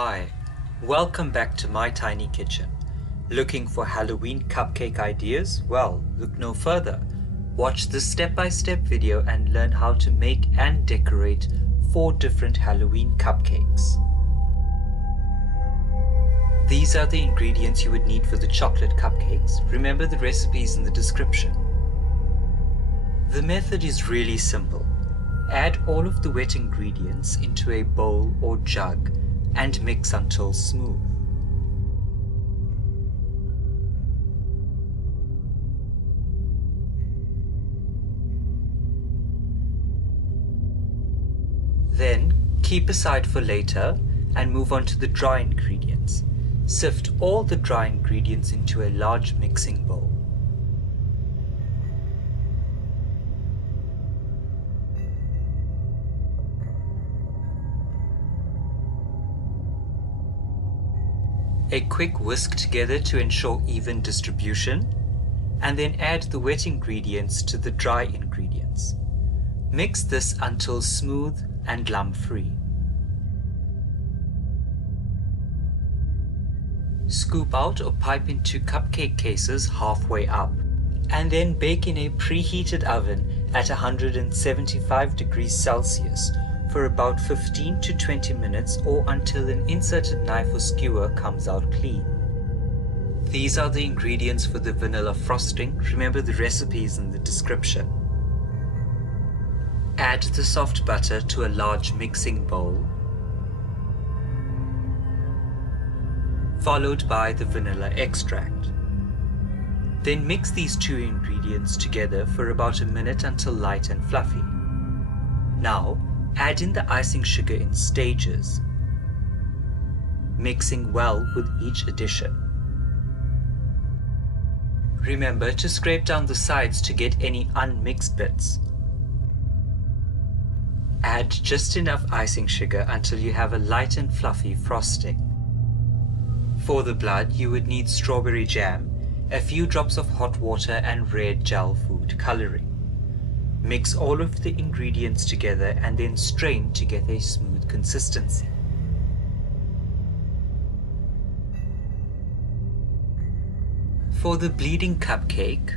Hi, welcome back to my tiny kitchen. Looking for Halloween cupcake ideas? Well, look no further. Watch this step-by-step video and learn how to make and decorate 4 different Halloween cupcakes. These are the ingredients you would need for the chocolate cupcakes. Remember the recipes in the description. The method is really simple. Add all of the wet ingredients into a bowl or jug and mix until smooth. Then keep aside for later and move on to the dry ingredients. Sift all the dry ingredients into a large mixing bowl. A quick whisk together to ensure even distribution, and then add the wet ingredients to the dry ingredients. Mix this until smooth and lump-free. Scoop out or pipe into cupcake cases halfway up, and then bake in a preheated oven at 175 degrees Celsius for about 15 to 20 minutes or until an inserted knife or skewer comes out clean. These are the ingredients for the vanilla frosting. Remember the recipes in the description. Add the soft butter to a large mixing bowl, followed by the vanilla extract. Then mix these 2 ingredients together for about a minute until light and fluffy. Now, add in the icing sugar in stages, mixing well with each addition. Remember to scrape down the sides to get any unmixed bits. Add just enough icing sugar until you have a light and fluffy frosting. For the blood, you would need strawberry jam, a few drops of hot water and red gel food coloring. Mix all of the ingredients together and then strain to get a smooth consistency. For the bleeding cupcake,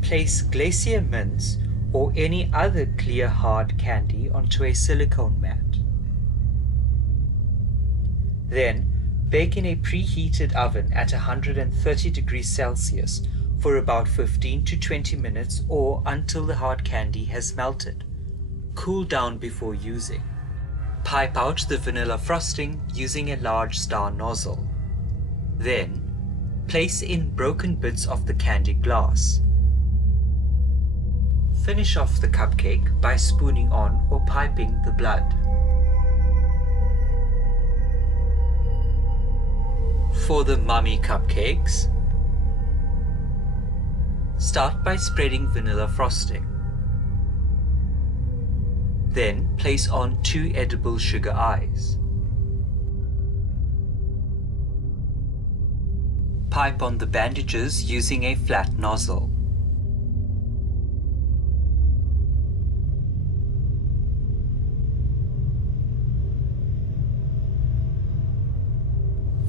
place glacier mints or any other clear hard candy onto a silicone mat. Then, bake in a preheated oven at 130 degrees Celsius for about 15 to 20 minutes or until the hard candy has melted. Cool down before using. Pipe out the vanilla frosting using a large star nozzle. Then, place in broken bits of the candy glass. Finish off the cupcake by spooning on or piping the blood. For the mummy cupcakes, start by spreading vanilla frosting. Then place on 2 edible sugar eyes. Pipe on the bandages using a flat nozzle.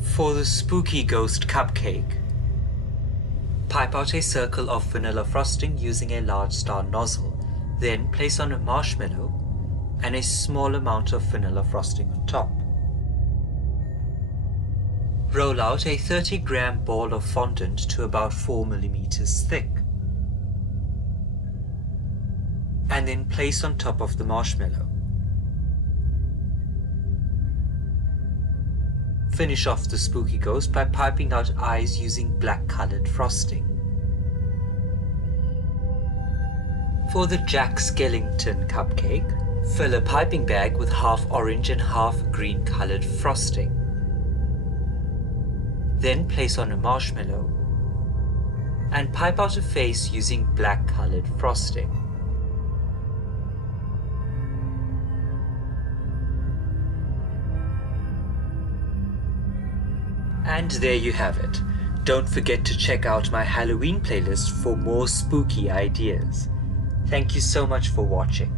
For the spooky ghost cupcake, pipe out a circle of vanilla frosting using a large star nozzle. Then place on a marshmallow and a small amount of vanilla frosting on top. Roll out a 30-gram ball of fondant to about 4 millimeters thick, and then place on top of the marshmallow. Finish off the spooky ghost by piping out eyes using black-colored frosting. For the Jack Skellington cupcake, fill a piping bag with half orange and half green colored frosting. Then place on a marshmallow and pipe out a face using black-colored frosting. And there you have it. Don't forget to check out my Halloween playlist for more spooky ideas. Thank you so much for watching.